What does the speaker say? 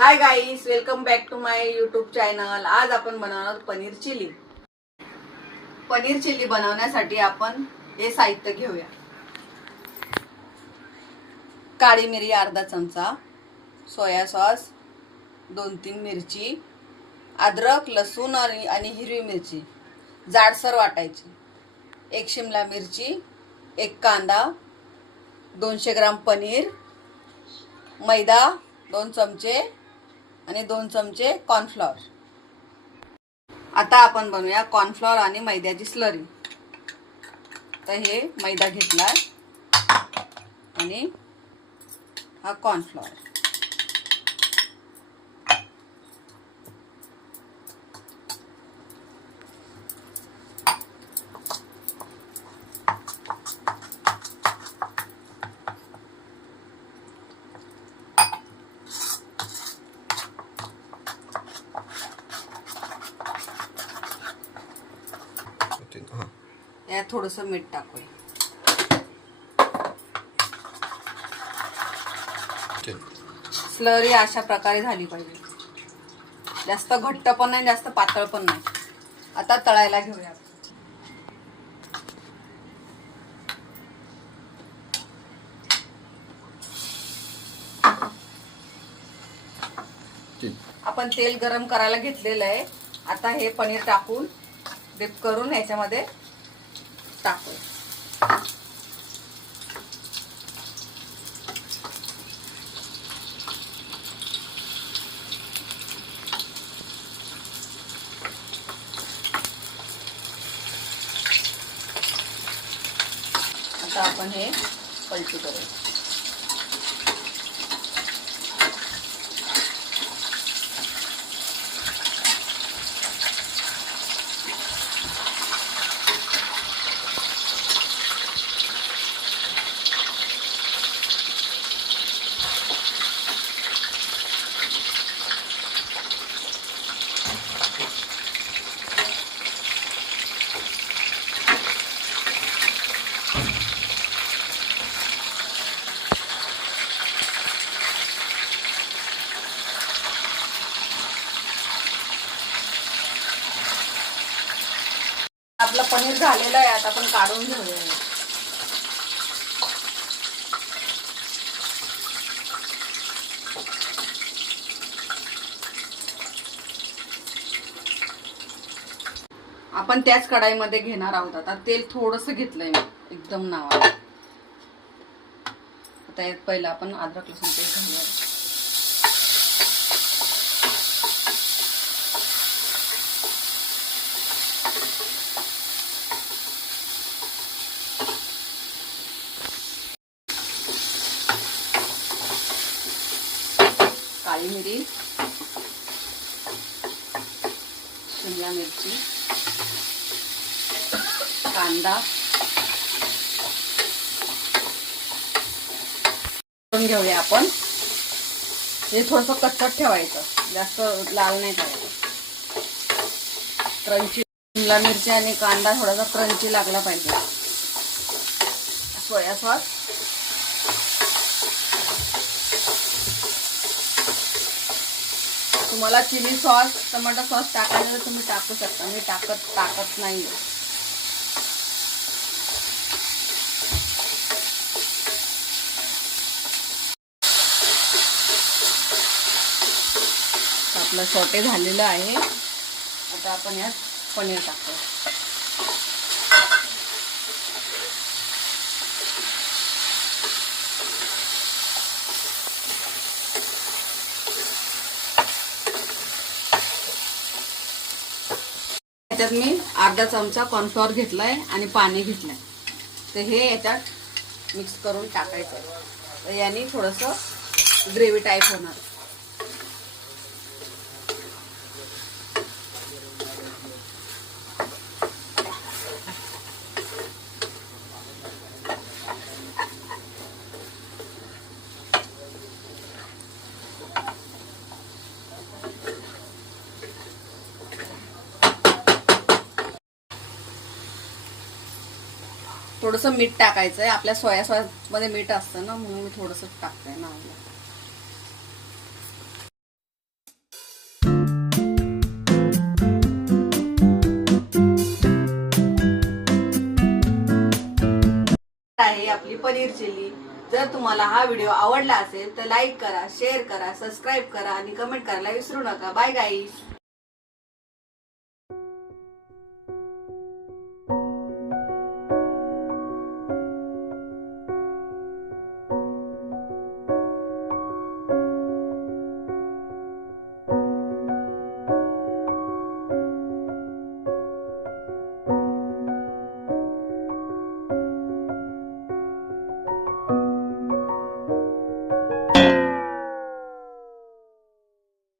High guys, welcome back to my YouTube channel. आज आपण बनवणार पनीर चिली। पनीर चिली बनवण्यासाठी आपण हे साहित्य घेऊया। काळी मिरी अर्धा चमचा, सोया सॉस 2-3 मिरची, अद्रक लसूण आणि हिरवी मिरची जाडसर वाटायची, 1 शिमला मिरची, 1 कांदा, 200 ग्राम पनीर, मैदा 2 चमचे आणि 2 चमचे कॉर्नफ्लॉवर। आता आपण बनवूया कॉर्नफ्लॉवर आणि मैद्याची स्लरी। तर हे मैदा घेतला आणि हा कॉर्नफ्लॉवर। यात थोडंसं मीठ टाकूया। स्लरी अशा प्रकारे झाली पाहिजे, जास्त घट्ट पण नाही जास्त पातळ पण नाही। आता तळायला घेऊया। आपण तेल गरम करायला घेतलेलं आहे। आता हे पनीर टाकून डिप करून याच्यामध्ये टाकूया। आता आपण हे पलटी करूया। आपलं पनीर झालेलं आहे, आता आपण काढून घेऊया। आपण त्याच कढाईमध्ये घेणार आहोत। आता तेल थोडंसं घेतलंय मी, एकदम नावा। आता यात पहिलं आपण अद्रक लसूण पेस्ट घालूया। काली मिरी, शिमला मिरची, कांदा करून घेऊया आपण। हे थोडंसं कच्चट ठेवायचं, जास्त लाल नाही करायचं। क्रंची शिमला मिरची आणि कांदा थोडासा क्रंची लागला पाहिजे। सोया सॉस, तुम्हाला चिली सॉस टोमॅटो सॉस टाकायचं तर तुम्ही टाकू शकता, मी टाकत नाही। आपलं सॉटे झालेलं आहे। आता आपण यात पनीर टाकतो। याच्यात मी अर्धा चमचा कॉर्नफ्लॉवर घेतलाय आणि पाणी घेतलंय। तर हे याच्यात मिक्स करून टाकायचं। तर याने थोडंसं ग्रेव्ही टाईप होणार। थोडंसं मीठ टाकायचं आहे। आपल्या सोया सॉस मध्ये मीठ असतं ना, म्हणून मी थोडंसं टाकते ना। आहे आपली पनीर चिली. जर तुम्हाला हा व्हिडिओ आवडला असेल तर लाईक करा, शेअर करा, सबस्क्राईब करा आणि कमेंट करायला विसरू नका. बाय गाईस.